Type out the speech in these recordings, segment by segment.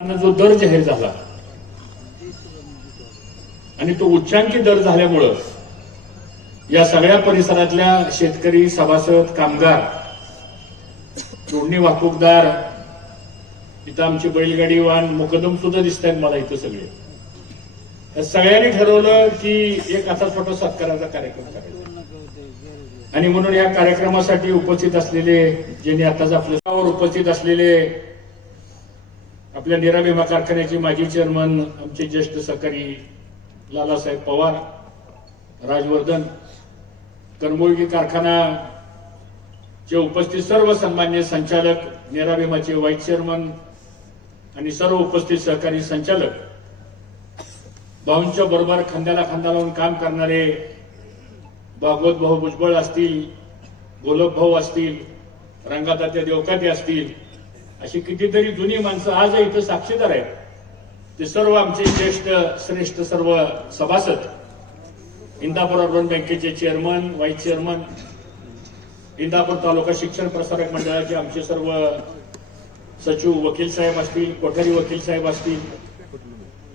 जो दर जाहीर झाला आणि तो उच्चांकी दर झाल्यामुळं या सगळ्या परिसरातल्या शेतकरी, सभासद, कामगार, जोडणी वाहतूकदार, इथं आमची बैलगाडी वाहन मुकदम सुद्धा दिसत आहेत मला इथं सगळे. या सगळ्यांनी ठरवलं की एक असा छोटा सत्काराचा कार्यक्रम करायचा आणि म्हणून या कार्यक्रमासाठी उपस्थित असलेले, ज्यांनी आताच आपल्यावर उपस्थित असलेले आपल्या नीरा भीमा कारखान्याचे माजी चेअरमन, आमचे ज्येष्ठ सहकारी लालासाहेब पवार, राजवर्धन, करमोळगी कारखानाचे उपस्थित सर्व सन्मान्य संचालक, नीरा भीमाचे व्हाईस चेअरमन आणि सर्व उपस्थित सहकारी संचालक, भाऊंच्या बरोबर खांद्याला खांदा लावून काम करणारे भागवत भाऊ भुजबळ असतील, गोलक भाऊ असतील, रंगातात्या देवकाते असतील, अशी कितीतरी जुनी माणसं आज इथं साक्षीदार आहेत. ते सर्व आमचे ज्येष्ठ श्रेष्ठ सर्व सभासद, इंदापूर अर्बन बँकेचे चेअरमन, व्हाईस चेअरमन, इंदापूर तालुका शिक्षण प्रसारक मंडळाचे आमचे सर्व सचिव, वकील साहेब असतील, कोठारी वकील साहेब असतील,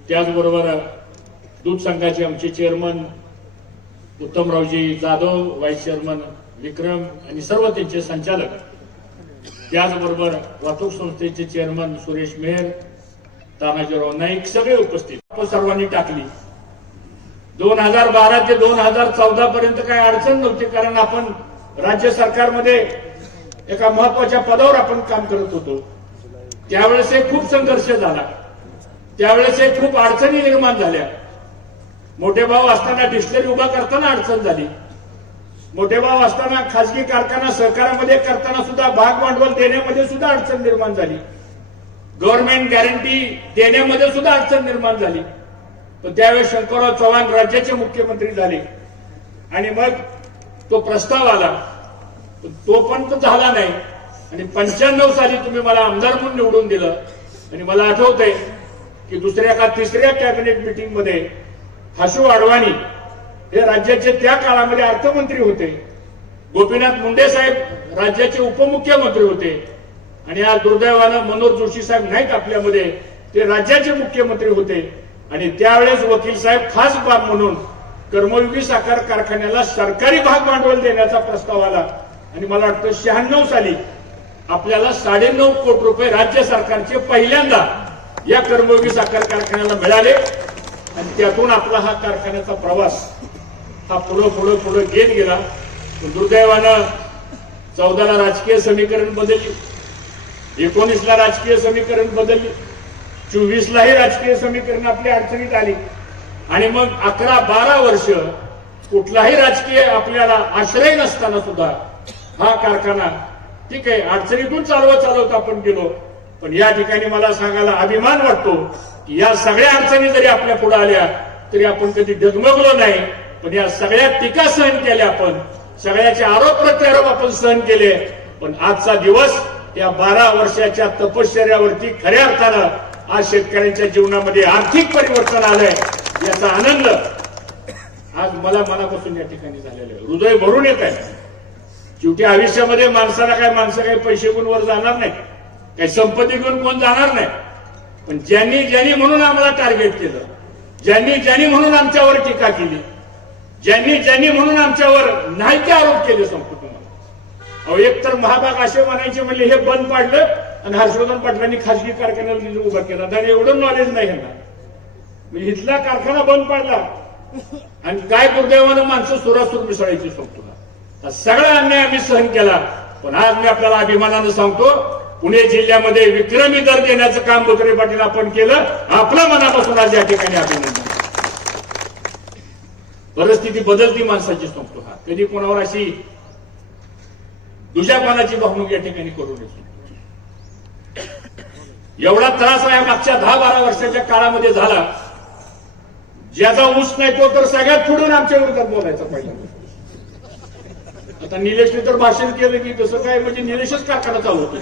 त्याचबरोबर दूध संघाचे आमचे चेअरमन उत्तमरावजी जाधव, व्हाईस चेअरमन विक्रम आणि सर्व त्यांचे संचालक, त्याचबरोबर वाहतूक संस्थेचे चेअरमन सुरेश मेहर, तानाजीराव नाईक, सगळे उपस्थित. आपण सर्वांनी टाकली. 2012 ते 2014 पर्यंत काही अडचण नव्हती, कारण आपण राज्य सरकारमध्ये एका महत्वाच्या पदावर आपण काम करत होतो. त्यावेळेस खूप संघर्ष झाला, त्यावेळेस खूप अडचणी निर्माण झाल्या. मोठे भाऊ असताना डिस्टिलरी उभा करताना अडचण झाली. मोठे भाऊ असताना खासगी कारखाना सहकारामध्ये करताना सुद्धा भाग भांडवल देण्यामध्ये सुद्धा अडचण निर्माण झाली. गव्हर्नमेंट गॅरंटी देण्यामध्ये सुद्धा अडचण निर्माण झाली. पण त्यावेळेस शंकरराव चव्हाण राज्याचे मुख्यमंत्री झाले आणि मग तो प्रस्ताव आला, तो पण तो झाला नाही. आणि 95 साली तुम्ही मला आमदार म्हणून निवडून दिलं. आणि मला आठवतंय की दुसऱ्या का तिसऱ्या कॅबिनेट मीटिंग मध्ये हसू अडवाणी हे राज्याचे त्या काळामध्ये अर्थमंत्री होते, गोपीनाथ मुंडे साहेब राज्याचे उपमुख्यमंत्री होते आणि आज दुर्दैवानं मनोज जोशी साहेब नाहीत आपल्यामध्ये, ते राज्याचे मुख्यमंत्री होते. आणि त्यावेळेस वकील साहेब खास बाब म्हणून करमोळगी साखर कारखान्याला सरकारी भाग भांडवल देण्याचा प्रस्ताव आला. आणि मला वाटतं 96 साली आपल्याला 9.5 कोटी रुपये राज्य सरकारचे पहिल्यांदा या करमोळगी साखर कारखान्याला मिळाले. आणि त्यातून आपला हा कारखान्याचा प्रवास हा पुढे घेत गेला. दुर्दैवानं 14ला राजकीय समीकरण बदलली, 19ला राजकीय समीकरण बदलली, 24लाही राजकीय समीकरण आपल्या अडचणीत आली. आणि मग 11-12 वर्ष कुठलाही राजकीय आपल्याला आश्रय नसताना सुद्धा हा कारखाना ठीक आहे अडचणीतून चालवत आपण गेलो. पण या ठिकाणी मला सांगायला अभिमान वाटतो की या सगळ्या अडचणी जरी आपल्या पुढे आल्या तरी आपण कधी डगमगलो नाही. पण या सगळ्या टीका सहन केल्या, आपण सगळ्याचे आरोप प्रत्यारोप आपण सहन केले. पण आजचा दिवस या 12 वर्षाच्या तपश्चर्यावरती खऱ्या अर्थानं आज शेतकऱ्यांच्या जीवनामध्ये आर्थिक परिवर्तन आलंय, याचा आनंद आज मला मनापासून या ठिकाणी झालेला आहे. हृदय भरून येत आहे. शेवटी आयुष्यामध्ये माणसं काही पैसे घेऊन वर जाणार नाही, काही संपत्ती घेऊन कोण जाणार नाही. पण ज्यांनी म्हणून आम्हाला टार्गेट केलं, ज्यांनी म्हणून आमच्यावर टीका केली, ज्यांनी म्हणून आमच्यावर नाहीचे आरोप केले, सांगतो तुम्हाला. अहो, एक तर महाभाग असे म्हणायचे म्हणजे हे बंद पाडलं आणि हर्षवर्धन पाटलांनी खासगी कारखान्याला उभा केला. तर एवढं नॉलेज नाही ह्यांना. इथला कारखाना बंद पाडला आणि काय दुर्दैवानं माणसं सुरासूर मिसळायची, सांगतो ना. सगळा अन्याय आम्ही सहन केला. पण आज मी आपल्याला अभिमानानं सांगतो, पुणे जिल्ह्यामध्ये विक्रमी दर देण्याचं काम बोत्रे पाटील आपण केलं. आपल्या मनापासून आज या ठिकाणी अभिनंदन. परिस्थिती बदलती माणसाची, सांगतो हा. कधी कोणावर अशी दुजापानाची वागणूक या ठिकाणी करू नये. एवढा त्रास या मागच्या 10-12 वर्षाच्या काळामध्ये झाला. ज्याचा ऊस नाही तो तर सगळ्यात पुढून आमच्या विरोधात बोलायचा पहिल्यांदा. आता निलेशने तर भाषण केलं की तसं काय म्हणजे निलेशच कारखाना चालवतो.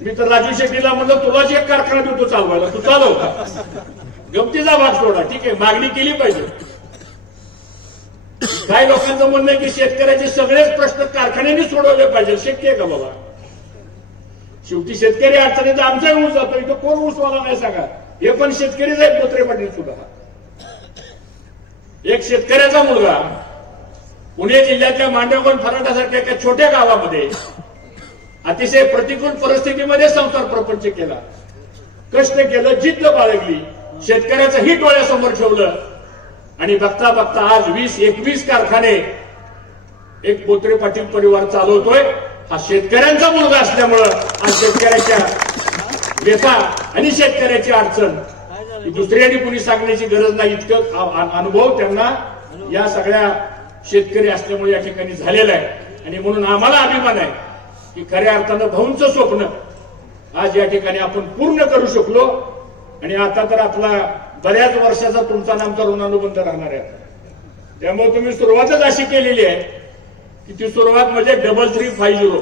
मी तर राजू शेट्टीला म्हणलं तुलाच एक कारखाना देतो चालवायला, तू चालव का. गमतीचा भाग सोडा, ठीक आहे, मागणी केली पाहिजे. काही लोकांचं म्हणणं आहे की शेतकऱ्याचे सगळेच प्रश्न कारखान्यांनी सोडवले पाहिजे. शक्य आहे का बाबा? शेवटी शेतकरी अडचणीत आमचाही ऊस जातो, इथं कोण ऊसवाला नाही सांगा, हे पण शेतकरीच आहेत बोत्रे पाटील सुद्धा. एक शेतकऱ्याचा मुलगा पुणे जिल्ह्यातल्या मांडवगण फराटासारख्या एका छोट्या गावामध्ये अतिशय प्रतिकूल परिस्थितीमध्ये संसार प्रपंच केला, कष्ट केलं, जिद्द बाळगली, शेतकऱ्याचं हित डोळ्यासमोर ठेवलं आणि बघता बघता आज 20-21 कारखाने एक बोत्रे पाटील परिवार चालवतोय. हा शेतकऱ्यांचा मुलगा असल्यामुळं आज शेतकऱ्याच्या व्यथा आणि शेतकऱ्याची अडचण दुसऱ्यांनी कुणी सांगण्याची गरज नाही, इतकं अनुभव त्यांना या सगळ्या शेतकरी असल्यामुळे या ठिकाणी झालेला आहे. आणि म्हणून आम्हाला अभिमान आहे की खऱ्या अर्थानं भाऊंचं स्वप्न आज या ठिकाणी आपण पूर्ण करू शकलो. आणि आता तर आपला बऱ्याच वर्षाचा तुमचा नामचा ऋणानुबंध राहणार आहे. त्यामुळे तुम्ही सुरुवातच अशी केलेली आहे की ती सुरुवात म्हणजे 3350.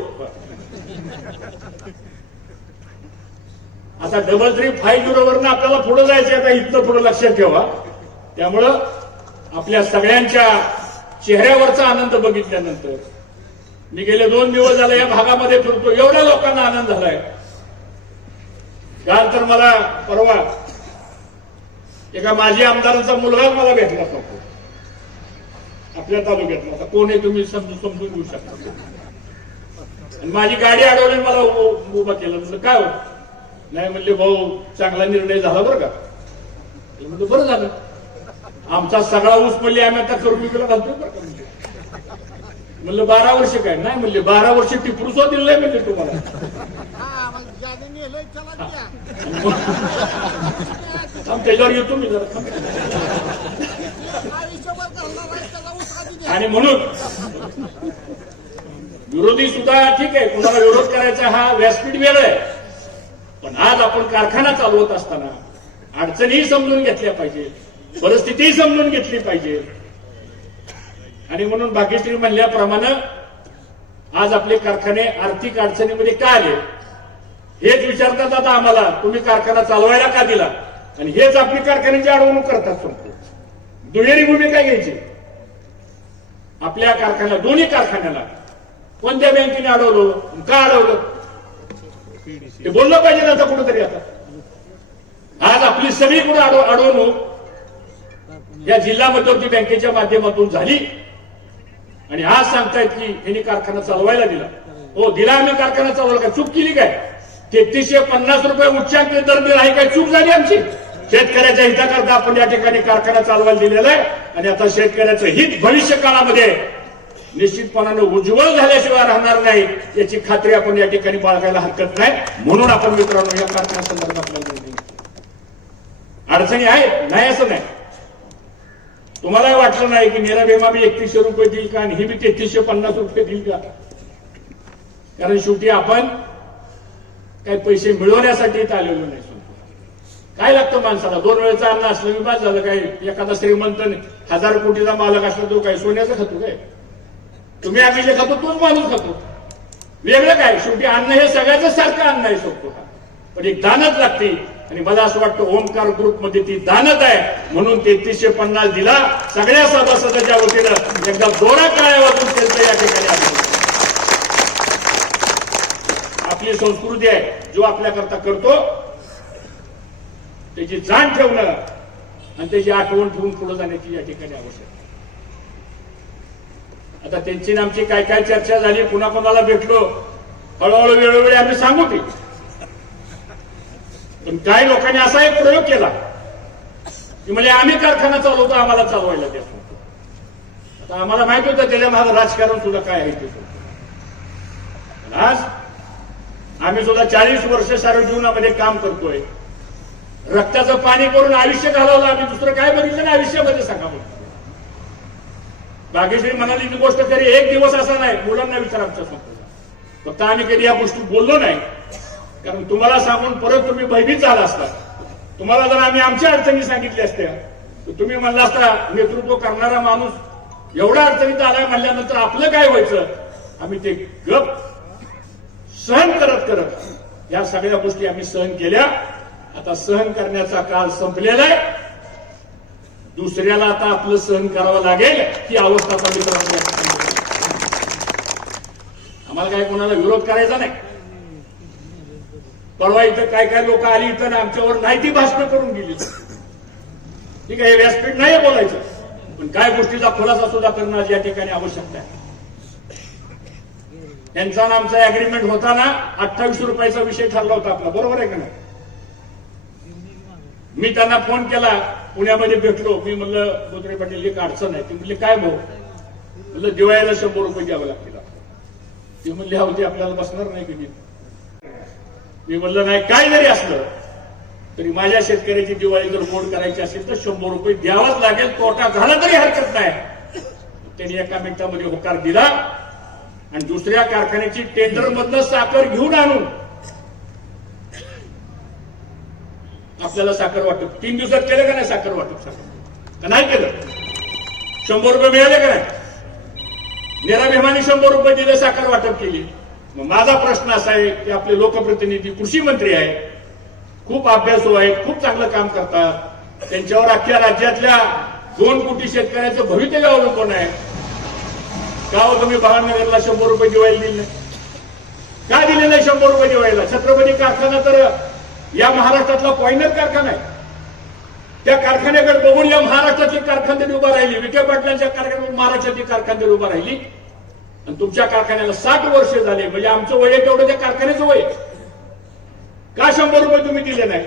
आता 3350 वरनं आपल्याला पुढे जायचं, आता इथनं पुढे लक्षात ठेवा. त्यामुळं आपल्या सगळ्यांच्या चेहऱ्यावरचा आनंद बघितल्यानंतर मी गेले 2 दिवस झाले या भागामध्ये फिरतो, एवढ्या लोकांना आनंद झालाय. काल तर मला परवा एका माजी आमदारांचा मुलगा मला भेटला होता आपल्या तालुक्यातला. आता कोण आहे तुम्ही समजून घेऊ शकता. आणि माझी गाडी अडवली, मला उभा केलं. म्हटलं काय हो? नाही म्हणले भाऊ चांगला निर्णय झाला बरं का. म्हणलं बरं झालं, आमचा सगळा ऊस म्हणले आम्ही आता कर्मवीला घालतोय बरं का. म्हणलं 12 वर्ष काय? नाही म्हणले 12 वर्ष टिपरूसो दिलंय म्हणले तुम्हाला. त्याच्यावर येतो मी जरा. आणि म्हणून विरोधी सुद्धा ठीक आहे, कुणाला विरोध करायचा हा व्यासपीठ वेगळं आहे, पण आज आपण कारखाना चालवत असताना अडचणीही समजून घेतल्या पाहिजे, परिस्थितीही समजून घेतली पाहिजे. आणि म्हणून भाग्यश्री म्हणल्याप्रमाणे आज आपले कारखाने आर्थिक अडचणीमध्ये का आले हेच विचारतात आता आम्हाला, तुम्ही कारखाना चालवायला का दिला? आणि हेच आपली कारखान्याची अडवणूक करतात. दुहेरी भूमिका घ्यायची. आपल्या कारखान्याला, दोन्ही कारखान्याला कोणत्या बँकेने अडवलं, का अडवलं ते बोललं पाहिजे आता कुठंतरी. आता आज आपली सगळीकडे अडवणूक या जिल्हा मध्यवर्ती बँकेच्या माध्यमातून झाली. आणि आज सांगतायत की यांनी कारखाना चालवायला दिला. हो दिला, आम्ही कारखाना चालवला, काय चूक केली काय? 3350 रुपये उच्चांक दर दिला, आहे काय चूक झाली आमची? शेतकऱ्याच्या हिताकरता आपण या ठिकाणी कारखाना चालवायला दिलेला आहे. आणि आता शेतकऱ्याचं हित भविष्य काळामध्ये निश्चितपणाने उज्ज्वल झाल्याशिवाय राहणार नाही याची खात्री आपण या ठिकाणी बाळगायला हरकत नाही. म्हणून आपण मित्रांनो या कारखान्या संदर्भात अडचणी आहेत, नाही असं नाही. तुम्हाला वाटलं नाही की मेरा बेमा बी 3100 रुपये देईल का आणि ही बी 3350 रुपये देईल का? कारण शेवटी आपण काही पैसे मिळवण्यासाठी इथं आलेलो नाही. काय लागतं माणसाला? 2 वेळेचं अन्न असलं मी बाद झालं. काय एखादा श्रीमंत 1000 कोटीचा मालक असला तो काय सोन्याचं खातो काय? तुम्ही आम्ही जे खातो तोच माणूस खातो, वेगळं काय? शेवटी अन्न हे सगळ्याच सारखं अन्न आहे सोपं, पण एक दानत लागते. आणि मला असं वाटतं ओमकार ग्रुप मध्ये ती दानत आहे, म्हणून 3350 दिला. सगळ्या सभासदांच्या वतीनं एकदा जोरात टाळ्या वाजून त्यांचं या ठिकाणी आलं. आपली संस्कृती आहे, जो आपल्याकरता करतो त्याची जाण ठेवणं आणि त्याची आठवण ठेवून पुढे जाण्याची या ठिकाणी आवश्यक. आता त्यांची आमची काय काय चर्चा झाली, पुन्हा कोणाला भेटलो, हळूहळू वेळोवेळी आम्ही सांगू ती. पण काही लोकांनी असा एक प्रयोग केला की म्हणजे आम्ही कारखाना चालवतो, आम्हाला चालवायला द्या. आता आम्हाला माहित होतं त्याच्या मागे राजकारण सुद्धा काय आहे ते. आज आम्ही सुद्धा 40 वर्ष सार्वजनिक जीवनामध्ये काम करतोय. रक्ताचं पाणी करून आयुष्य घालवलं आम्ही, दुसरं काय बघितलं ना आयुष्यामध्ये सांगा. भाग्यश्री म्हणाली ती गोष्ट तरी एक दिवस असा नाही, मुलांना विचार आमच्या समोर. फक्त आम्ही कधी या गोष्टी बोललो नाही, कारण तुम्हाला सांगून परत तुम्ही भयभीत झाला असता. तुम्हाला जर आम्ही आमच्या अडचणी सांगितल्या असत्या तर तुम्ही म्हणला असता नेतृत्व करणारा माणूस एवढ्या अडचणीत आलाय म्हणल्यानंतर आपलं काय व्हायचं. आम्ही ते गप सहन करत करत या सगळ्या गोष्टी आम्ही सहन केल्या. आता सहन करण्याचा काळ संपलेला आहे. दुसऱ्याला आता आपलं सहन करावं लागेल ही अवस्था आता मित्रांनो. आम्हाला काय कोणाला विरोध करायचा नाही. परवा इथं काय काय लोक आली इथं ना आमच्यावर नाही ती भाषण करून गेली. ठीक आहे, हे व्यासपीठ नाही बोलायचं, पण काय गोष्टीचा खुलासा सुद्धा करणं या ठिकाणी आवश्यकता आहे. यांचा ना आमचा अग्रीमेंट होता ना 28 रुपयाचा विषय ठरला होता आपला, बरोबर आहे का नाही? मी त्यांना फोन केला, पुण्यामध्ये भेटलो. मी म्हणलं बोत्रे पाटील एक अडचण आहे. ते म्हणले काय भाऊ? म्हणलं दिवाळीला 100 रुपये द्यावं लागतील. ते म्हणले होते आपल्याला बसणार नाही कधी. मी म्हणलं नाही, काय जरी असलं तरी माझ्या शेतकऱ्याची दिवाळी जर गोड करायची असेल तर 100 रुपये द्यावाच लागेल, तोटा झाला तरी हरकत नाही. त्यांनी एका मिनिटामध्ये होकार दिला आणि दुसऱ्या कारखान्याची टेंडर मधनं साखर घेऊन आणून आपल्याला साखर वाटप 3 दिवसात केलं का नाही? साखर वाटप साखर का नाही केलं? 100 रुपये मिळाले का नाही? निराभिमानी 100 रुपये दिले, साखर वाटप केली. मग माझा प्रश्न असा आहे की आपले लोकप्रतिनिधी कृषी मंत्री आहेत, खूप अभ्यासू आहेत, खूप चांगलं काम करतात, त्यांच्यावर अख्ख्या राज्यातल्या 2 कोटी शेतकऱ्यांचं भवितव्य अवलंबून आहे. का हो तुम्ही भावनगरला 100 रुपये दिवाळी दिली नाही? का दिले नाही 100 रुपये दिवाळीला? छत्रपती कारखाना तर या महाराष्ट्रातला पॉइंटर कारखाना आहे. त्या कारखान्याकडे बघून या महाराष्ट्रातली कारखानदारी उभा राहिली. विखे पाटलांच्या कारखान्यात महाराष्ट्रातली कारखानदारी उभा राहिली. आणि तुमच्या कारखान्याला 60 वर्ष झाले, म्हणजे आमचं वय तेवढं त्या कारखान्याचं वय. का 100 रुपये तुम्ही दिले नाही?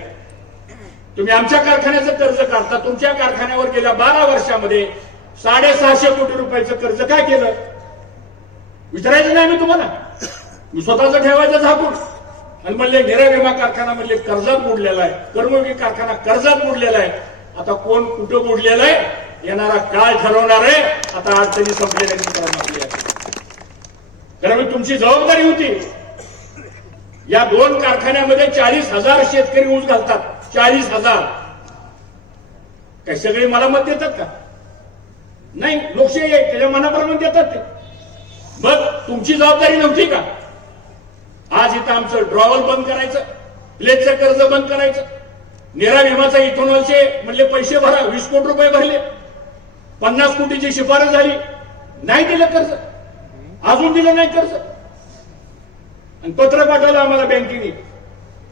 तुम्ही आमच्या कारखान्याचं कर्ज काढता. तुमच्या कारखान्यावर गेल्या 12 वर्षामध्ये 650 कोटी रुपयाचं कर्ज काय केलं? विचारायचं नाही मी तुम्हाला. मी स्वतःच ठेवायचं झाकून. आणि म्हणले निराविमा कारखाना म्हणले कर्जात बुडलेला आहे, कर्मयोगी कारखाना कर्जात बुडलेला आहे. आता कोण कुठं बुडलेलं आहे येणारा काळ ठरवणार आहे. आता अडचणी संपलेल्या. कारण तुमची जबाबदारी होती. या 2 कारखान्यामध्ये 40,000 शेतकरी ऊस घालतात. 40,000. काय सगळे मला मत देतात का? नाही, लोकशाही आहे, त्याच्या मनाप्रमाणे देतात ते. मग तुमची जबाबदारी नव्हती का? आज इथं आमचं ड्रॉवल बंद करायचं, प्लेटचं कर्ज बंद करायचं, निराविमाचा इथेनॉलचे म्हणले पैसे भरा, 20 कोटी रुपये भरले, 50 कोटीची शिफारस झाली, नाही दिलं कर्ज, अजून दिलं नाही कर्ज. आणि पत्र पाठवलं आम्हाला बँकेने.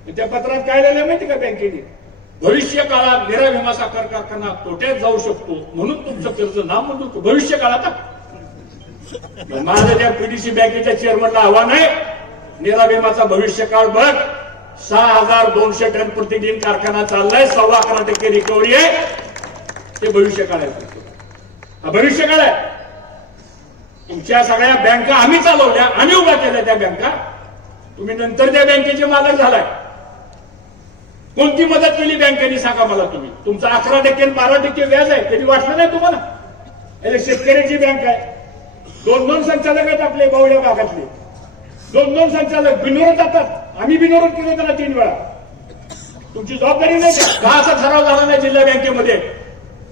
त्या पत्रात काय लिहिलं माहिती का बँकेने? भविष्य काळात निराविमा साखर कारखाना तोट्यात जाऊ शकतो म्हणून तुमचं कर्ज नामंजूर. भविष्य काळात माझं त्या पीडीसी बँकेच्या चेअरमनला आव्हान आहे, निराविमाचा भविष्यकाळ बघ. 6,200 टन प्रतिदिन कारखाना चाललाय, 11.25% रिकव्हरी आहे. ते भविष्यकाळ आहे. हा भविष्यकाळ आहे. तुमच्या सगळ्या बँका आम्ही चालवल्या, आम्ही उभ्या केल्या त्या बँका. तुम्ही नंतर त्या बँकेचे मालक झालाय. कोणती मदत केली बँकेने सांगा मला तुम्ही? तुमचं 11% आणि 12% व्याज आहे, कधी वाटलं नाही तुम्हाला? शेतकऱ्याची बँक आहे. 2 संचालक आहेत आपले बावळ्या भागातले. 2 संचालक बिनविरोध जातात. आम्ही बिनविरोध केले त्यांना 3 वेळा. तुमची जबाबदारी नाही का? असा ठराव झाला नाही जिल्हा बँकेमध्ये?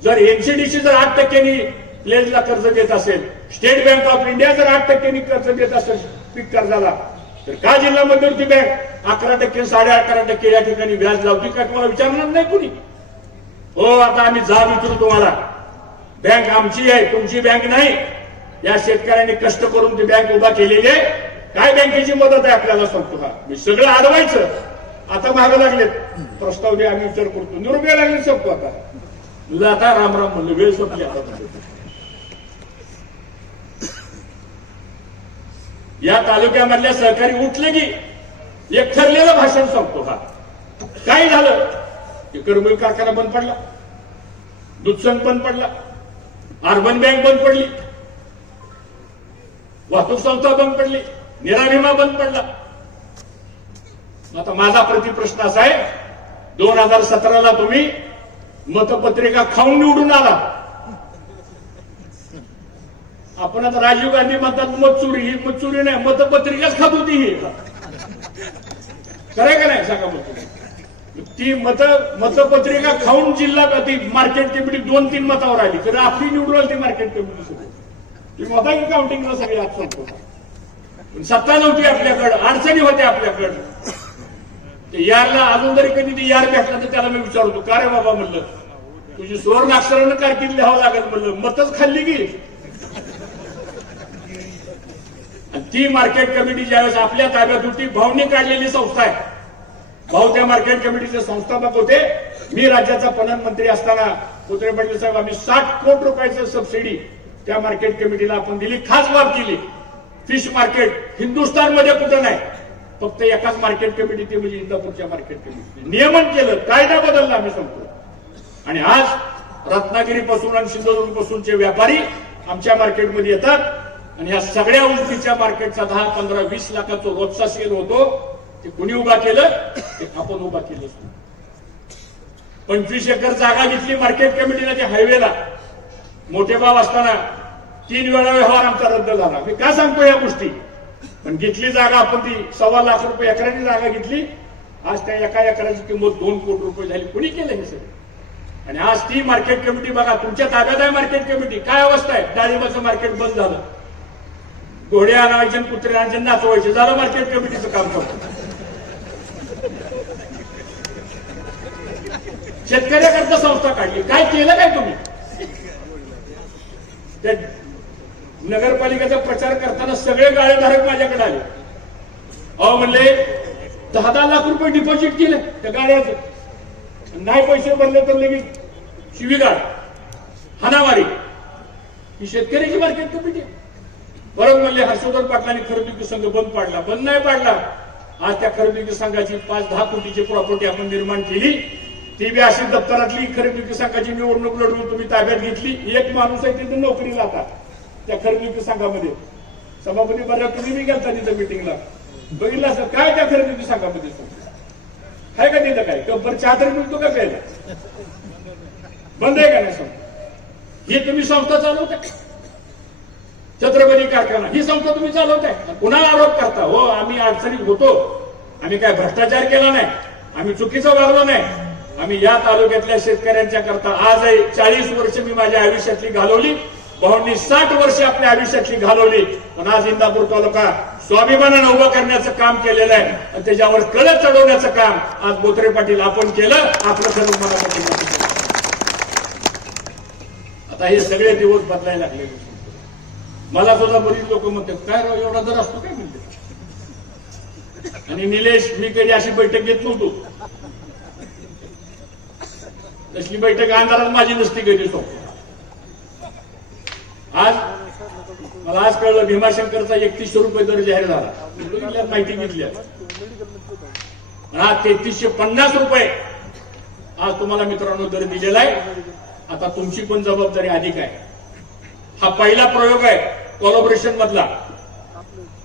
जर एनसीडीसी जर 8%नी प्लेजला कर्ज देत असेल, स्टेट बँक ऑफ इंडिया जर 8%नी कर्ज देत असेल पीक कर्जाला, तर का जिल्हा मध्यवर्ती बँक 11%, 11.5% या ठिकाणी व्याज लावती का? तुम्हाला विचारणार नाही कुणी? हो, आता आम्ही जाब विचारू तुम्हाला. बँक आमची आहे, तुमची बँक नाही. या शेतकऱ्यांनी कष्ट करून ती बँक उभा केलेली आहे. काय बँकेची मदत आहे आपल्याला सांगतो का? मी सगळं अडवायचं. आता मागं लागलेत, प्रस्ताव द्या, आम्ही विचार करतो. निरुपया लागले संपतो. आता राम राम म्हणलं, वेळ संपली. आता या तालुक्यामधल्या सहकारी उठले की एक ठरलेलं भाषण सांगतो. हा काय झालं? कर्मयोगी कारखाना बंद पडला, दूध संघ बंद पडला, अर्बन बँक बंद पडली, वाहतूक संस्था बंद पडली, निराविमा बंद पडला. आता माझा प्रतिप्रश्न असा आहे, 2017ला तुम्ही मतपत्रिका खाऊन निवडून आला. आपण आता राजीव गांधी म्हणतात मत चोरी. ही मत चोरी नाही, मतपत्रिकाच खात होती ही. खरंय का नाही सांगा? ती मतपत्रिका खाऊन जिल्हा ती मार्केट कमिटी 2-3 मतावर आली. तर आपली निवडून आली ती मार्केट कमिटी सुद्धा. तुम्ही होता की काउंटिंगला सगळे आज सांगतो. पण सत्ता नव्हती आपल्याकडे, अडचणी होत्या आपल्याकडे. ते यारला अजून जरी कधी ते यार भेटला तर त्याला मी विचारतो, का रे बाबा म्हणलं, तुझी सुवर्ण अक्षरानं कारकीर्द लिहावं लागेल म्हणलं. मतच खाल्ली की. आणि ती मार्केट कमिटी ज्यावेळेस आपल्या ताब्यात होती, भावनी काढलेली संस्था आहे. भाऊ त्या मार्केट कमिटीचे संस्थापक होते. मी राज्याचा पणन मंत्री असताना बोत्रे पाटील साहेब आम्ही 60 कोटी रुपयाचं सबसिडी त्या मार्केट कमिटीला आपण दिली. खास बाब केली, फिश मार्केट हिंदुस्थानमध्ये कुठं नाही, फक्त एकाच मार्केट कमिटी ती म्हणजे इंदापूरच्या मार्केट कमिटी. नियमन केलं, कायदा बदलला आम्ही सांगतो. आणि आज रत्नागिरीपासून आणि सिंधुदुर्ग पासूनचे व्यापारी आमच्या मार्केटमध्ये येतात आणि या सगळ्या उंचीच्या मार्केटचा 10, 15, 20 लाखाचा रोजचा सेल होतो. ते कुणी उभा केलं? ते आपण उभा केलं. 25 एकर जागा घेतली मार्केट कमिटीला. त्या हायवेला मोठे भाव असताना 3 वेळा व्यवहार आमचा रद्द झाला. मी का सांगतो या गोष्टी? पण घेतली जागा आपण, ती 1.25 लाख रुपये एकराची जागा घेतली. आज त्या एका एकराची किंमत 2 कोटी रुपये झाली. कुणी केलं हे सगळं? आणि आज ती मार्केट कमिटी बघा, तुमच्या ताब्यात आहे मार्केट कमिटी. काय अवस्था आहे? डाळिंबाचं मार्केट बंद झालं, घोडे आणायचे, कुत्रे आणायचे, नाचवायचे, झालं मार्केट कमिटीचं काम करतो. शेतकऱ्याकरता संस्था काढली. काय केलं काय तुम्ही? त्या नगरपालिकेचा प्रचार करताना सगळे गाळेधारक माझ्याकडे आले. अहो म्हणले 10-10 लाख रुपये डिपॉझिट केले त्या गाड्याचं, नाही पैसे भरले तर लगेच शिवीगाळ, हाणामारी. ही शेतकऱ्याची मार्केट कमिटी. परत म्हणले हर्षवर्धन पाटलांनी खरेदी संघ बंद पाडला. बंद नाही पाडला. आज त्या खरेदी संघाची 5-10 कोटीची प्रॉपर्टी आपण निर्माण केली. ती बी अशी दप्तरातली खरेदी संघाची निवडणूक लढवून तुम्ही ताब्यात घेतली. एक माणूस आहे तिथे नोकरीला आता त्या खरेदी संघामध्ये. सभापती बऱ्याच तुम्ही बी गेलता तिथं मिटिंगला, बघितलं असं काय त्या खरेदी संघामध्ये आहे का तिथं? काय कब्बर चहा तरी मिळतो का प्यायला? बंद आहे का नाही संस्था? ही तुम्ही संस्था चालवताय. छत्रपती कारखाना ही संस्था तुम्ही चालवताय. कुणाला आरोप करता? हो आम्ही अडचणीत होतो, आम्ही काय भ्रष्टाचार केला नाही, आम्ही चुकीचं वागलो नाही. आम्ही या तालुक्यातल्या शेतकऱ्यांच्या करता आज 40 वर्ष मी माझ्या आयुष्यातली घालवली. भाऊंनी 60 वर्ष आपल्या आयुष्यातली घालवली. पण आज इंदापूर तालुका स्वाभिमानानं उभं करण्याचं काम केलेलं आहे आणि त्याच्यावर कळत चढवण्याचं काम आज बोत्रे पाटील आपण केलं. आपलं सर्व मनापासून. आता हे सगळे दिवस बदलायला लागले. मला सुद्धा बरीच लोक म्हणतात काय राव एवढा दर असतो काय म्हणते. आणि निलेश, मी कधी अशी बैठक घेत नव्हतो. तसली बैठक अंधारात माझी नसती कधी. आज मला आज कळलं भीमाशंकरचा 3100 रुपये दर जाहीर झाला. माहिती घेतली. हा 3350 रुपये आज तुम्हाला मित्रांनो दर दिलेला आहे. आता तुमची पण जबाबदारी अधिक आहे. हा पहिला प्रयोग आहे कोलॅबोरेशन मधला,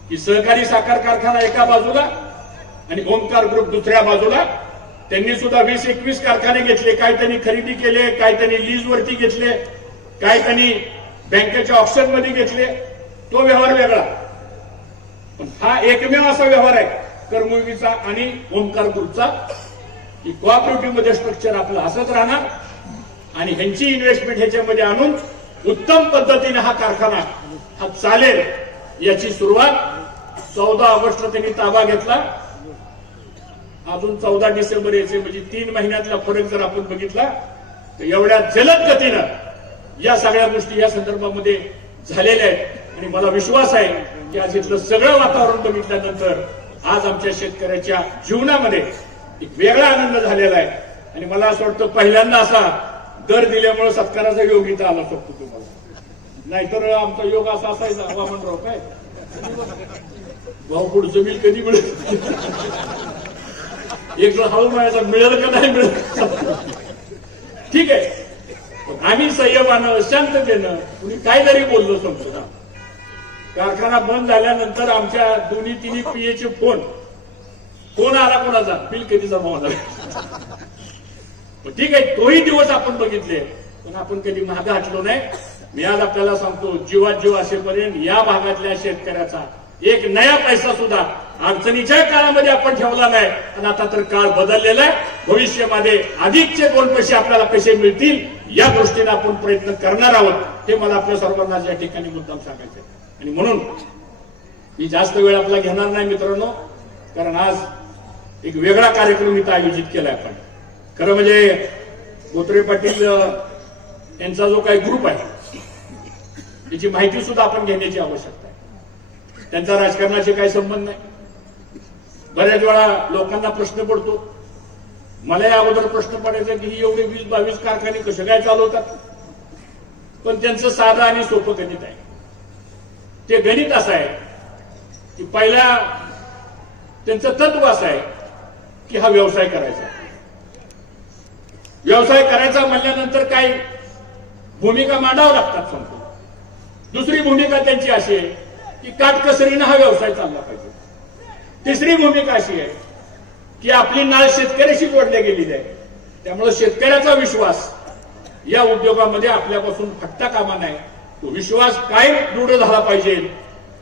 की सहकारी साखर कारखाना एका बाजूला आणि ओमकार ग्रुप दुसऱ्या बाजूला. त्यांनी सुद्धा 20-21 कारखाने घेतले. काही त्यांनी खरेदी केले, काही त्यांनी लीज वरती घेतले, काही त्यांनी बँकेच्या ऑप्शन मध्ये घेतले. तो व्यवहार वेगळा. पण हा एकमेव असा व्यवहार आहे करमुळगीचा आणि ओमकार ग्रुपचा, की कोऑपरेटिव्ह मध्ये स्ट्रक्चर आपलं असंच राहणार आणि ह्यांची इन्व्हेस्टमेंट ह्याच्यामध्ये आणून उत्तम पद्धतीने हा कारखाना हा चालेल. याची सुरुवात 14 ऑगस्ट त्यांनी ताबा घेतला. अजून 14 डिसेंबर याचे म्हणजे 3 महिन्यातला फरक जर आपण बघितला तर एवढ्या जलद गतीनं या सगळ्या गोष्टी या संदर्भामध्ये झालेल्या आहेत. आणि मला विश्वास आहे की आज इथलं सगळं वातावरण बघितल्यानंतर आज आमच्या शेतकऱ्याच्या जीवनामध्ये एक वेगळा आनंद झालेला आहे. आणि मला असं वाटतं पहिल्यांदा असा दर दिल्यामुळे सत्काराचा योग इथं आला शकतो तुम्हाला. नाहीतर आमचा योग असा असायचा वामनराव काय भाऊ पुढचं बिल कधी मिळेल, एक जण हळू म्हणायचा मिळेल का नाही मिळेल. ठीक आहे, आम्ही संयमानं शांततेनं कुणी काय जरी बोललो समजू ना. कारखाना बंद झाल्यानंतर आमच्या दोन्ही तिन्ही पीएचे फोन आला कोणाचा, बिल कधी जमा होणार. ठीक आहे, तोही दिवस आपण बघितले पण आपण कधी महाग हटलो नाही. मी आज आपल्याला सांगतो जीवात जीव असेपर्यंत या भागातल्या शेतकऱ्याचा एक नया पैसा सुद्धा अडचणीच्या काळामध्ये आपण ठेवला नाही. आणि आता तर काळ बदललेला आहे. भविष्यामध्ये अधिकचे 2 पैसे आपल्याला कसे मिळतील या दृष्टीने आपण प्रयत्न करणार आहोत. हे मला आपल्या सर्वांना या ठिकाणी मुद्दाम सांगायचे. आणि म्हणून मी जास्त वेळ आपला घेणार नाही मित्रांनो, कारण आज एक वेगळा कार्यक्रम इथं आयोजित केलाय आपण. खरं म्हणजे बोत्रे पाटील यांचा जो काही ग्रुप आहे त्याची माहिती सुद्धा आपण घेण्याची आवश्यकता आहे. त्यांचा राजकारणाशी काही संबंध नाही. बऱ्याच वेळा लोकांना प्रश्न पडतो, मला या अगोदर प्रश्न पडायचा की ही एवढे 20-22 कारखाने कसे काय चालवतात. पण त्यांचं साधं आणि सोपं गणित आहे. ते गणित असं आहे की पहिला त्यांचं तत्व असं आहे की हा व्यवसाय करायचा. व्यवसाय करायचा म्हणल्यानंतर काही भूमिका मांडावं लागतात संपूर्ण. दुसरी भूमिका त्यांची अशी आहे की काटकसरीनं हा व्यवसाय चालला पाहिजे. तिसरी भूमिका अशी आहे की आपली नाळ शेतकऱ्याशी जोडल्या गेलेली आहे. त्यामुळे शेतकऱ्याचा विश्वास या उद्योगामध्ये आपल्यापासून फटता कामा नये. तो विश्वास कायम दृढ झाला पाहिजे,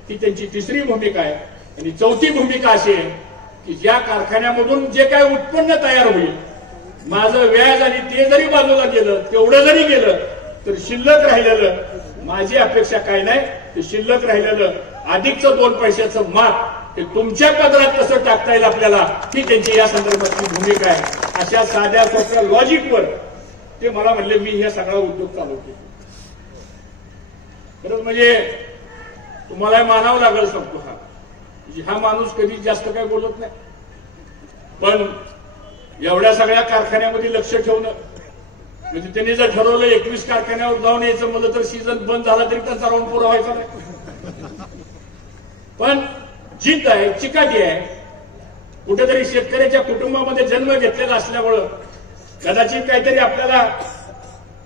ही त्यांची तिसरी भूमिका आहे. आणि चौथी भूमिका अशी आहे की ज्या कारखान्यामधून जे काय उत्पन्न तयार होईल, माझं व्याज आणि ते जरी बाजूला गेलं, तेवढं जरी गेलं तर शिल्लक राहिलेलं, माझी अपेक्षा काय नाही, ते शिल्लक राहिलेलं अधिकचं 2 पैशाचं माप ते तुमच्या पदरात कसं टाकता येईल आपल्याला, ही त्यांची या संदर्भातली भूमिका आहे. अशा साध्या सोप्या लॉजिकवर ते मला म्हणले मी हे सगळा उद्योग चालवतो. खरंच म्हणजे तुम्हाला मानावं लागेल सांगतो. हा माणूस कधी जास्त काय बोलत नाही, पण एवढ्या सगळ्या कारखान्यामध्ये लक्ष ठेवणं म्हणजे त्यांनी जर ठरवलं 21 कारखान्यावर जाऊन यायचं म्हणलं तर सीझन बंद झाला तरी त्यांचा राऊंड पुरा व्हायचा नाही. पण जिद्द आहे, चिकाटी आहे. कुठेतरी शेतकऱ्याच्या कुटुंबामध्ये जन्म घेतलेला असल्यामुळं कदाचित काहीतरी आपल्याला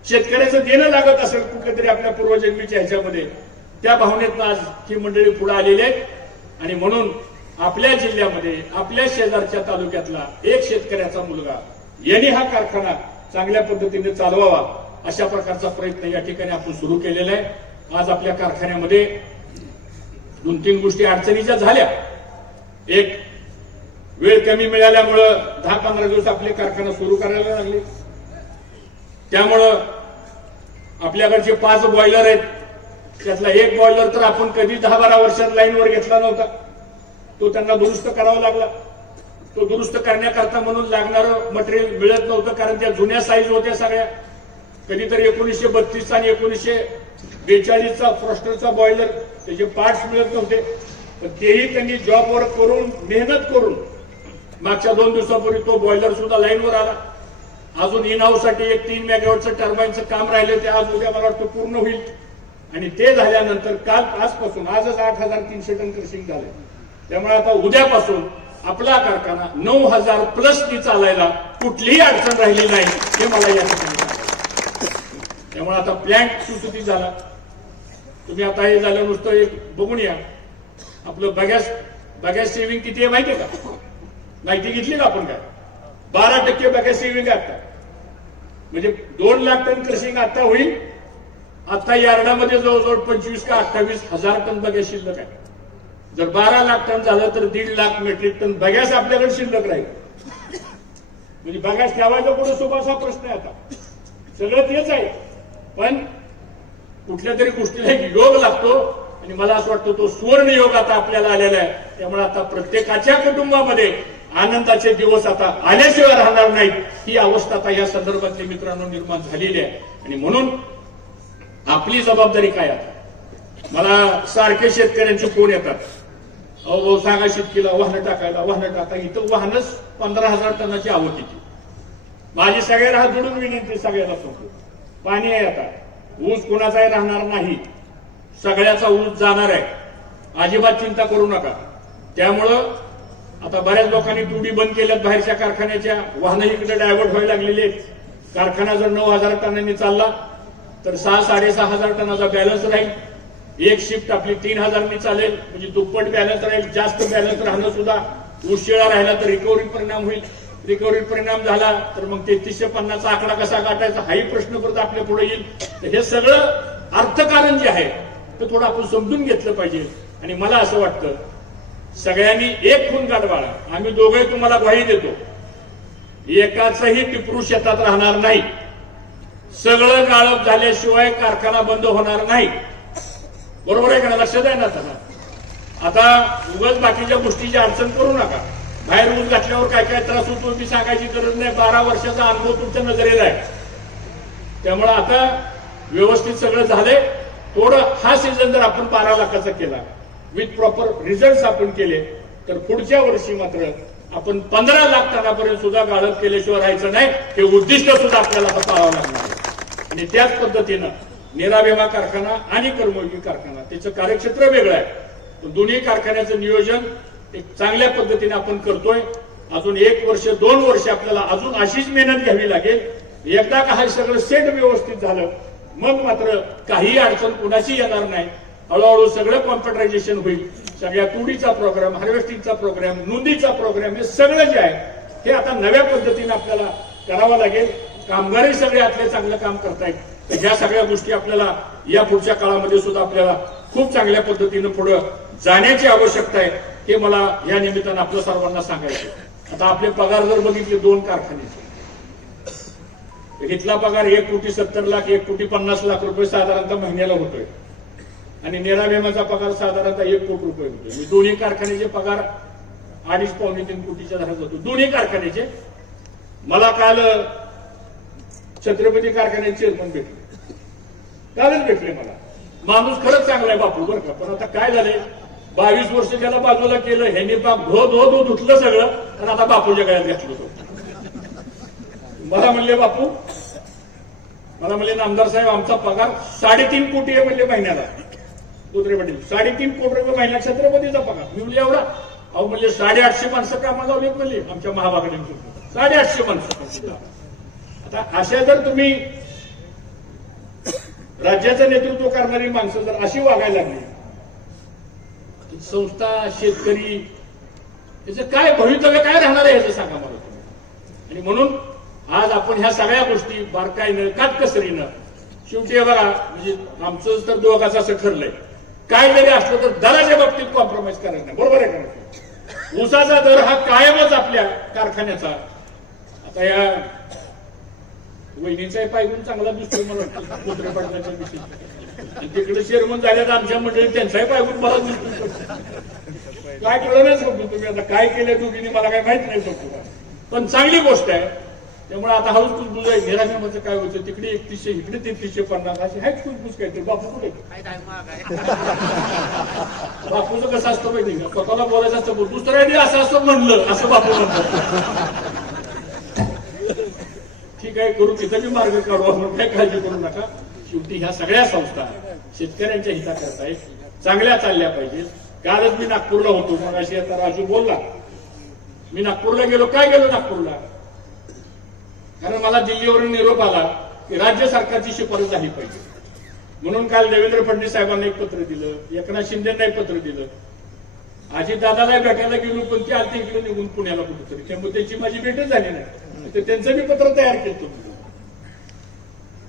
शेतकऱ्याचं देणं लागत असेल कुठेतरी आपल्या पूर्वजन्मीच्या ह्याच्यामध्ये. त्या भावनेत आज ही मंडळी पुढे आलेली आहेत. आणि म्हणून आपल्या जिल्ह्यामध्ये आपल्या शेजारच्या तालुक्यातला एक शेतकऱ्याचा मुलगा यांनी हा कारखाना चांगल्या पद्धतीने चालवावा, अशा प्रकारचा प्रयत्न या ठिकाणी आपण सुरू केलेला आहे. आज आपल्या कारखान्यामध्ये 2-3 गोष्टी अडचणीच्या झाल्या. एक, वेळ कमी मिळाल्यामुळं 10-15 दिवस आपले कारखाना सुरू करायला लागले. त्यामुळं आपल्याकडचे 5 बॉयलर आहेत, त्यातला एक बॉयलर तर आपण कधी 10-12 वर्षात लाईनवर घेतला नव्हता. तो त्यांना दुरुस्त करावा लागला. तो दुरुस्त करण्याकरता म्हणून लागणारं मटेरियल मिळत नव्हतं, कारण त्या जुन्या साईज होत्या सगळ्या. कधीतरी 1932 आणि 1942चा फ्रॉस्टरचा बॉयलर, त्याचे पार्ट्स मिळत नव्हते. पण तेही त्यांनी जॉब वर्क करून मेहनत करून मागच्या 2 दिवसापूर्वी तो बॉयलर सुद्धा लाईनवर आला. अजून इन हाऊस साठी एक 3 मेगावॉटचं टर्बाईनचं काम राहिले, ते आज उद्या मला वाटतं पूर्ण होईल. आणि ते झाल्यानंतर आजपासून आजच 8,300 टन क्रशिंग झाले. त्यामुळे आता उद्यापासून आपला कारखाना 9,000 प्लस नी चालायला कुठलीही अडचण राहिली नाही, हे मला या ठिकाणी सांगायचं. त्यामुळे आता प्लॅन्ट सुसूती झाला. तुम्ही आता हे झालं नुसतं एक बघून या. आपलं बगॅस सेव्हिंग किती आहे माहितीये का? माहिती घेतली का आपण? काय 12% बगॅस सेव्हिंग आता. म्हणजे 2 लाख टन क्रशिंग आता होईल. आता यार्डामध्ये जवळजवळ 25 का 28,000 टन बगॅस शिल्लक आहे. जर 12 लाख टन झालं तर 1.5 लाख मेट्रिक टन बगॅस आपल्याकडे शिल्लक राहील. म्हणजे बगॅस ठेवायचा पुढे सुभाषा प्रश्न आहे. आता सगळं तेच आहे, पण कुठल्या तरी गोष्टीला एक योग लागतो. आणि मला असं वाटतं तो सुवर्ण योग आता आपल्याला आलेला आहे. त्यामुळे आता प्रत्येकाच्या कुटुंबामध्ये आनंदाचे दिवस आता आल्याशिवाय राहणार नाहीत, ही अवस्था आता या संदर्भातली मित्रांनो निर्माण झालेली आहे. आणि म्हणून आपली जबाबदारी काय? आता मला सारखे शेतकऱ्यांचे फोन येतात, अहो सांगा शेतकीला वाहनं टाका. इथं वाहनच 15,000 टनाची आवक येते. माझी सगळ्यांना हात जोडून विनंती सगळ्याला सांगतो, पाणी आहे. आता ऊस कोणाचाही राहणार नाही, सगळ्याचा ऊस जाणार आहे. अजिबात चिंता करू नका. त्यामुळं आता बऱ्याच लोकांनी टुडी बंद केल्यात बाहेरच्या कारखान्याच्या. वाहनं इकडे डायव्हर्ट व्हायला लागलेली आहेत. कारखाना जर 9,000 टनांनी चालला तर 6-6.5 टनाचा बॅलन्स राहील. एक शिफ्ट आपली 3,000नी चालेल, म्हणजे दुप्पट बॅलन्स राहील. जास्त बॅलन्स राहणं सुद्धा उशिरा राहिला तर रिकव्हरी परिणाम होईल. रिकव्हरी परिणाम झाला तर मग 3350चा आकडा कसा गाठायचा हाही प्रश्न परत आपल्या पुढे येईल. हे सगळं अर्थकारण जे आहे ते थोडं आपण समजून घेतलं पाहिजे. आणि मला असं वाटतं सगळ्यांनी एक खून गाठ बाळा. आम्ही दोघंही तुम्हाला ग्वाही देतो, एकाचंही टिपरू शेतात राहणार नाही. सगळं गाळप झाल्याशिवाय कारखाना बंद होणार नाही. बरोबर आहे का? लक्षात आहे ना? आता उगाच बाकीच्या गोष्टीची अडचण करू नका. बाहेर ऊस घातल्यावर काय काय त्रास होतो मी सांगायची गरज नाही. 12 वर्षाचा अनुभव तुमच्या नजरेला आहे. त्यामुळे आता व्यवस्थित सगळं झालंय. थोडं हा सीझन जर आपण 12 लाखाचा केला विथ प्रॉपर रिझल्ट आपण केले तर पुढच्या वर्षी मात्र आपण 15 लाख टनापर्यंत सुद्धा गाळप केल्याशिवाय राहायचं नाही, हे उद्दिष्ट सुद्धा आपल्याला पाळावं लागणार आहे. आणि त्याच पद्धतीनं निरावेमा कारखाना आणि कर्मयोगी कारखाना त्याचं कार्यक्षेत्र वेगळं आहे, पण दोन्ही कारखान्याचं नियोजन एक चांगल्या पद्धतीने आपण करतोय. अजून 1 वर्ष 2 वर्ष आपल्याला अजून अशीच मेहनत घ्यावी लागेल. एकदा का हे सगळं सेट व्यवस्थित झालं मग मात्र काही अडचण कुणाची येणार नाही. हळूहळू सगळं कॉम्प्युटरायझेशन होईल. सगळ्या तुडीचा प्रोग्राम, हार्वेस्टिंगचा प्रोग्राम, नोंदीचा प्रोग्राम, हे सगळं जे आहे हे आता नव्या पद्धतीने आपल्याला करावं लागेल. कामगारही सगळे आतले चांगलं काम करतायत. तर ह्या सगळ्या गोष्टी आपल्याला या पुढच्या काळामध्ये सुद्धा आपल्याला खूप चांगल्या पद्धतीनं पुढे जाण्याची आवश्यकता आहे, हे मला या निमित्तानं आपल्या सर्वांना सांगायचं. आता आपले पगार जर बघितले 2 कारखान्याचे, इथला पगार 1,70,00,000 1,50,00,000 रुपये साधारणतः महिन्याला होतोय आणि निरावेमाचा पगार साधारणतः 1 कोटी रुपये होतोय. दोन्ही कारखान्याचे पगार 2.5-3 कोटीच्या दरात होतो दोन्ही कारखान्याचे. मला काल छत्रपती कारखान्याचे चेअरमन भेटले, कालच भेटले मला. माणूस खरंच चांगला आहे बापू बरं का, पण आता काय झालंय 22 वर्ष ज्याला बाजूला केलं ह्यांनी पाक धो धुतलं सगळं आणि आता बापूच्या गळ्यात घातलं होतं. मला म्हणले बापू, मला म्हणले नामदार साहेब आमचा पगार 3.5 कोटी आहे म्हणले महिन्याला. दुसरे पाटील 3.5 कोटी रुपये महिना छत्रपतीचा पगार. मी म्हणले एवढा? अहो म्हणले 850 माणसं कामाला लावलेत म्हणले आमच्या महाभागाने. 850 माणसं. आता अशा जर तुम्ही राज्याचं नेतृत्व करणारी माणसं जर अशी वागायला लागली, संस्था, शेतकरी, याचं काय भवितव्य काय राहणार आहे याचं सांगा मला तुम्ही. आणि म्हणून आज आपण ह्या सगळ्या गोष्टी बारकाईनं, काटकसरीनं, शेवटी बघा म्हणजे आमचं तर दोघांचं असं ठरलंय, काय जरी असलं तर दराच्या बाबतीत कॉम्प्रोमाइज करायचं नाही. बरोबर आहे का? ऊसाचा दर हा कायमच आपल्या कारखान्याचा. आता या वहिनीचाही पायगुण चांगला दिसतोय मला वाटतं कुत्रे पाटलाच्या विषयी. तिकडे चेअरमन झाल्यात आमच्या मंडळीत त्यांचाही पायगुण मला दिसतो. काय कळलं नाही समजू तुम्ही आता काय केलं दोघींनी मला काय माहित नाही समजू, पण चांगली गोष्ट आहे. त्यामुळे आता हळूच कुसबुज आहे. निरागमाचं काय होतं तिकडे 3100 इकडे 3350 अशी हाच कुसबुज काहीतरी. बापू कुठे? बापूचं कसं असतं माहिती का, स्वतःला बोलायचं असतं, दुसऱ्याने असं असं म्हणलं असं बापू म्हणतात. ठीक आहे करू, तिथं बी मार्ग काढू आपण, काय काळजी करू नका. शेवटी ह्या सगळ्या संस्था शेतकऱ्यांच्या हिताकरता चांगल्या चालल्या पाहिजेत. कालच मी नागपूरला होतो, मग अशी आता राजू बोलला, मी नागपूरला गेलो. काय गेलो नागपूरला? कारण मला दिल्लीवरून निरोप आला की राज्य सरकारची शिफारस झाली पाहिजे. म्हणून काल देवेंद्र फडणवीस साहेबांना एक पत्र दिलं, एकनाथ शिंदेना एक पत्र दिलं. अजितदादाला भेटायला गेलो पण ते आलते इकडे निघून पुण्याला कुठेतरी, त्यामुळे त्याची माझी भेटच झाली नाही. तर त्यांचं मी पत्र तयार केलं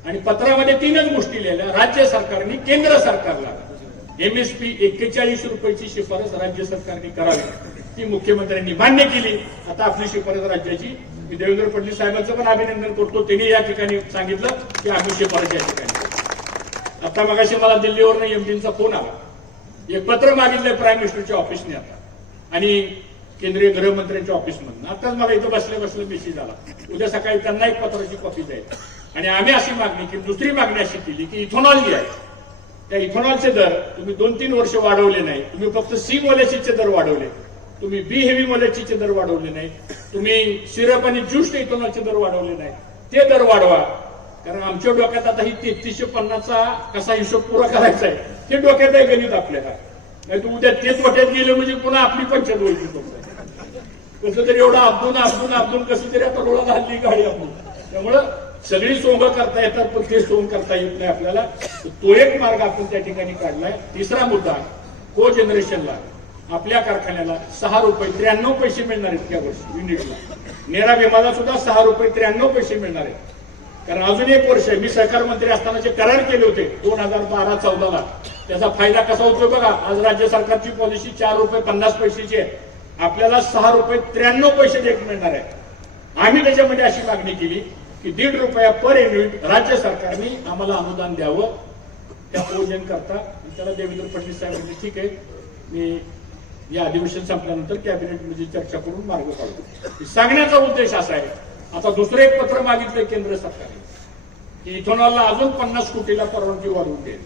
आणि पत्रामध्ये 3च गोष्टी लिहिल्या. राज्य सरकारने केंद्र सरकारला MSP 41 रुपयाची शिफारस राज्य सरकारने करावी, ती मुख्यमंत्र्यांनी मान्य केली. आता आपली शिफारस राज्याची. मी देवेंद्र फडणवीस साहेबांचं पण अभिनंदन करतो, त्यांनी या ठिकाणी सांगितलं की आम्ही शिफारस या ठिकाणी. आता मगाशी मला दिल्लीवरून MDचा फोन आला, एक पत्र मागितलंय प्राईम मिनिस्टरच्या ऑफिसने आता आणि केंद्रीय गृहमंत्र्यांच्या ऑफिसमधून. आताच मला इथं बसल्या मेसेज आला. उद्या सकाळी त्यांना एक पत्राची कॉपी जाईल. आणि आम्ही अशी मागणी केली, दुसरी मागणी अशी केली की इथेनॉल जे आहे त्या इथेनॉलचे दर तुम्ही 2-3 वर्ष वाढवले नाही. तुम्ही फक्त सी मोलॅसिसचे दर वाढवले, तुम्ही बी हेवी मोलॅसिसचे दर वाढवले नाही, तुम्ही सिरप आणि ज्यूस इथेनॉलचे दर वाढवले नाही. ते दर वाढवा. कारण आमच्या डोक्यात आता ही 3350चा कसा हिशोब पुरा करायचा आहे हे डोक्यात आहे गणित आपल्याला. नाही तर उद्या तेच वाट्यात गेले म्हणजे पुन्हा आपली पंचायत व्हायची. कसं तरी एवढा अब्दून कसं तरी आता रोळा घालली गाडी आपण. त्यामुळं सगळी सोंग करता येतात पण ते सोंग करता येत नाही आपल्याला. तो एक मार्ग आपण त्या ठिकाणी काढलाय. तिसरा मुद्दा, को जनरेशनला आपल्या कारखान्याला 6 रुपये 93 पैसे मिळणार आहेत त्या वर्षी युनिटला. नेरा विमाला सुद्धा 6 रुपये 93 पैसे मिळणार आहेत. कारण अजून 1 वर्ष मी सहकार मंत्री असताना जे करार केले होते 2012-14ला, त्याचा फायदा कसा होतो बघा. आज राज्य सरकारची पॉलिसी 4 रुपये 50 पैशाची आहे, आपल्याला 6 रुपये 93 पैसे मिळणार आहे. आम्ही त्याच्यामध्ये अशी मागणी केली की 1.5 रुपया पर युनिट राज्य सरकारने आम्हाला अनुदान द्यावं त्या प्रोजन करता. त्याला देवेंद्र फडणवीस साहेब म्हणजे ठीक आहे, मी या अधिवेशन संपल्यानंतर कॅबिनेटमध्ये चर्चा करून मार्ग काढतो. सांगण्याचा उद्देश असा आहे. आता दुसरं एक पत्र मागितलंय केंद्र सरकारने की इथेनॉलला अजून 50 कोटीला परवानगी वाढवून देईल.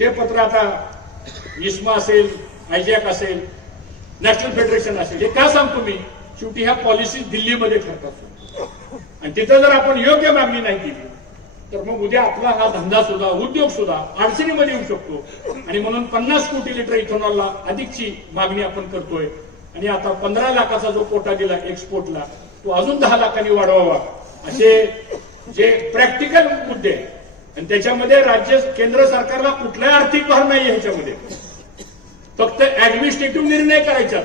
ते पत्र आता इस्मा असेल, आयजॅक असेल, नॅशनल फेडरेशन असेल. हे का सांगतो मी, शेवटी ह्या पॉलिसी दिल्लीमध्ये ठरतात आणि तिथं जर आपण योग्य मागणी नाही केली तर मग उद्या आपला हा धंदा सुद्धा उद्योग सुद्धा अडचणीमध्ये येऊ शकतो. आणि म्हणून 50 कोटी लिटर इथेनॉलला अधिकची मागणी आपण करतोय. आणि आता 15 लाखाचा जो कोटा दिला एक्सपोर्टला तो अजून 10 लाखांनी वाढवावा, असे जे प्रॅक्टिकल मुद्दे. आणि त्याच्यामध्ये राज्य केंद्र सरकारला कुठलाही आर्थिक भार नाही ह्याच्यामध्ये, फक्त ऍडमिनिस्ट्रेटिव्ह निर्णय करायचा.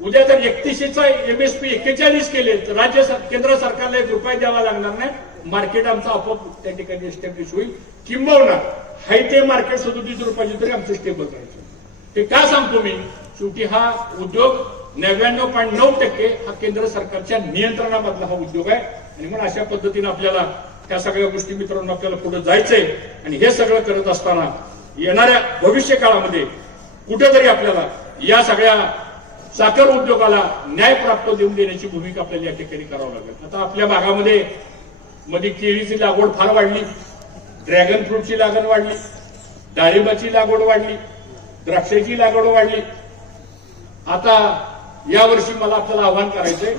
उद्या जर 31चा MSP 41 केले तर केंद्र सरकारला 1 रुपया द्यावा लागणार नाही. मार्केट आमचं आपोआप त्या ठिकाणी एस्टॅब्लिश होईल. किंबहुना हाय ते मार्केट 37 रुपयाची तरी आमचं स्टेबल राहायचं. ते का सांगतो मी, शेवटी हा उद्योग 99.9% हा केंद्र सरकारच्या नियंत्रणामधला हा उद्योग आहे. आणि म्हणून अशा पद्धतीने आपल्याला त्या सगळ्या गोष्टी मित्रांनो आपल्याला पुढे जायचंय. आणि हे सगळं करत असताना येणाऱ्या भविष्य काळामध्ये कुठेतरी आपल्याला या सगळ्या साखर उद्योगाला न्याय प्राप्त देऊन देण्याची भूमिका आपल्याला या ठिकाणी करावं लागेल. आता आपल्या भागामध्ये मध्ये केळीची लागवड फार वाढली, ड्रॅगन फ्रूटची लागवड वाढली, डाळिंबाची लागवड वाढली, द्राक्षाची लागवड वाढली. आता यावर्षी मला आपल्याला आव्हान करायचंय,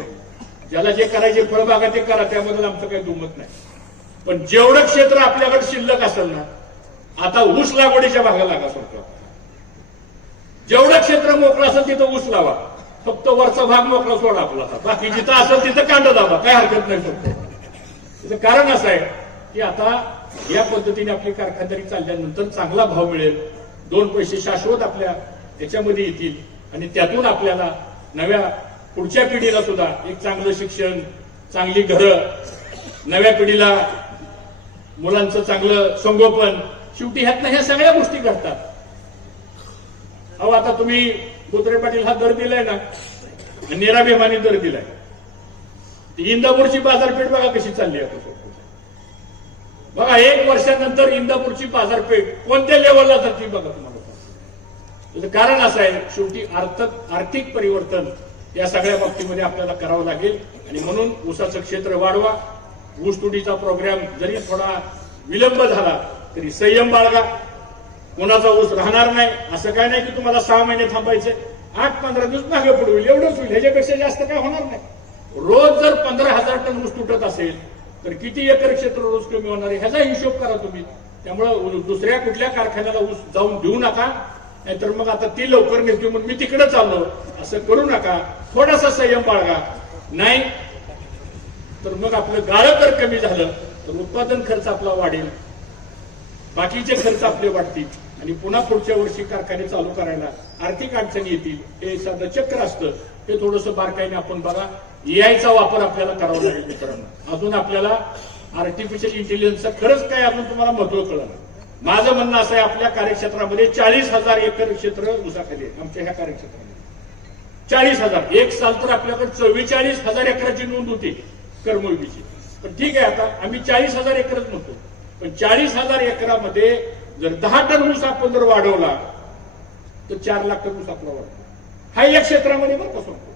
ज्याला जे करायचे फळबागा ते करा, त्याबद्दल आमचं काही दुमत नाही. पण जेवढं क्षेत्र आपल्याकडे शिल्लक असेल ना, आता ऊस लागवडीच्या भागाला लागा सोडतो. जेवढं क्षेत्र मोकळं असेल तिथं ऊस लावा, फक्त वरचा भाग मोकळा सोडा आपला. बाकी जिथं असेल तिथं कांदा दाबा, काय हरकत नाही. त्याचं कारण असं आहे की आता या पद्धतीने आपली कारखानदारी चालल्यानंतर चांगला भाव मिळेल, 2 पैसे शाश्वत आपल्या याच्यामध्ये येतील आणि त्यातून आपल्याला नव्या पुढच्या पिढीला सुद्धा एक चांगलं शिक्षण, चांगली घरं, नव्या पिढीला मुलांचं चांगलं संगोपन, शेवटी ह्यातनं ह्या सगळ्या गोष्टी घडतात. अहो आता तुम्ही बोत्रे पाटील हा दर दिलाय ना, निराभिमानी दर दिलाय. इंदापूरची बाजारपेठ बघा कशी चालली आहे. बघा 1 वर्षानंतर इंदापूरची बाजारपेठ कोणत्या लेवलला जाते बघा तुम्हाला. त्याचं कारण असं आहे, शेवटी आर्थिक परिवर्तन या सगळ्या बाबतीमध्ये आपल्याला करावं लागेल. आणि म्हणून ऊसाचं क्षेत्र वाढवा. ऊसतोडीचा प्रोग्राम जरी थोडा विलंब झाला तरी संयम बाळगा. कोणाचा ऊस राहणार नाही असं काय नाही की तुम्हाला 6 महिने थांबायचे, 8-15 दिवस मागे पुढे होईल, एवढंच होईल. ह्याच्यापेक्षा जास्त काय होणार नाही. रोज जर 15,000 टन ऊस तुटत असेल तर किती एकर क्षेत्र रोज कमी होणार आहे ह्याचा हिशोब करा तुम्ही. त्यामुळे दुसऱ्या कुठल्या कारखान्याला ऊस जाऊन देऊ नका, नाहीतर मग आता ती लवकर नेतो म्हणून मी तिकडे चाललो असं करू नका. थोडासा संयम बाळगा. नाही तर मग आपलं गाळं जर कमी झालं तर उत्पादन खर्च आपला वाढेल, बाकीचे खर्च आपले वाढतील आणि पुन्हा पुढच्या वर्षी कारखाने चालू करायला आर्थिक अडचणी येतील. हे साधं चक्र असतं, हे थोडंसं बारकाईने आपण बघा. एआयचा वापर आपल्याला करावा लागेल मित्रांनो. अजून आपल्याला आर्टिफिशियल इंटेलिजन्सचं खरंच काय अजून तुम्हाला महत्व कळलं. माझं म्हणणं असं आहे, आपल्या कार्यक्षेत्रामध्ये 40,000 एकर क्षेत्र ऊसाखाली आहे. आमच्या ह्या कार्यक्षेत्रामध्ये 40,000. एक साल तर आपल्याकडे 44,000 एकराची नोंद होती करमळूकीची. पण ठीक आहे, आता आम्ही 40,000 एकरच म्हणतो. पण 40,000 एकरामध्ये जर 10 टन ऊस आपण जर वाढवला तर 4 लाख टन ऊस आपला वाढतो. हा एक क्षेत्रामध्ये बरं कसं होतो.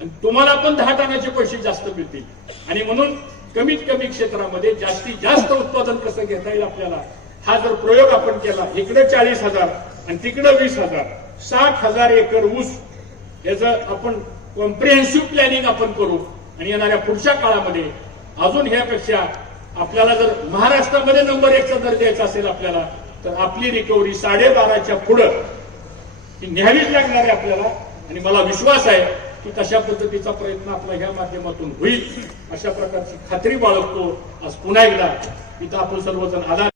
आणि तुम्हाला पण 10 टनाचे पैसे जास्त मिळतील. आणि म्हणून कमीत कमी क्षेत्रामध्ये जास्तीत जास्त उत्पादन कसं घेता येईल आपल्याला, हा जर प्रयोग आपण केला, इकडे 40,000 आणि तिकडे 20,000, 60,000 एकर ऊस, याचं आपण कॉम्प्रिहेन्सिव्ह प्लॅनिंग आपण करू. आणि येणाऱ्या पुढच्या काळामध्ये अजून ह्यापेक्षा आपल्याला जर महाराष्ट्रामध्ये नंबर 1चा दर द्यायचा असेल आपल्याला, तर आपली रिकव्हरी 12.5च्या पुढं ती न्यावीच लागणार आहे आपल्याला. आणि मला विश्वास आहे की तशा पद्धतीचा प्रयत्न आपला ह्या माध्यमातून होईल, अशा प्रकारची खात्री बाळगतो. आज पुन्हा एकदा इथं आपण सर्वजण आला.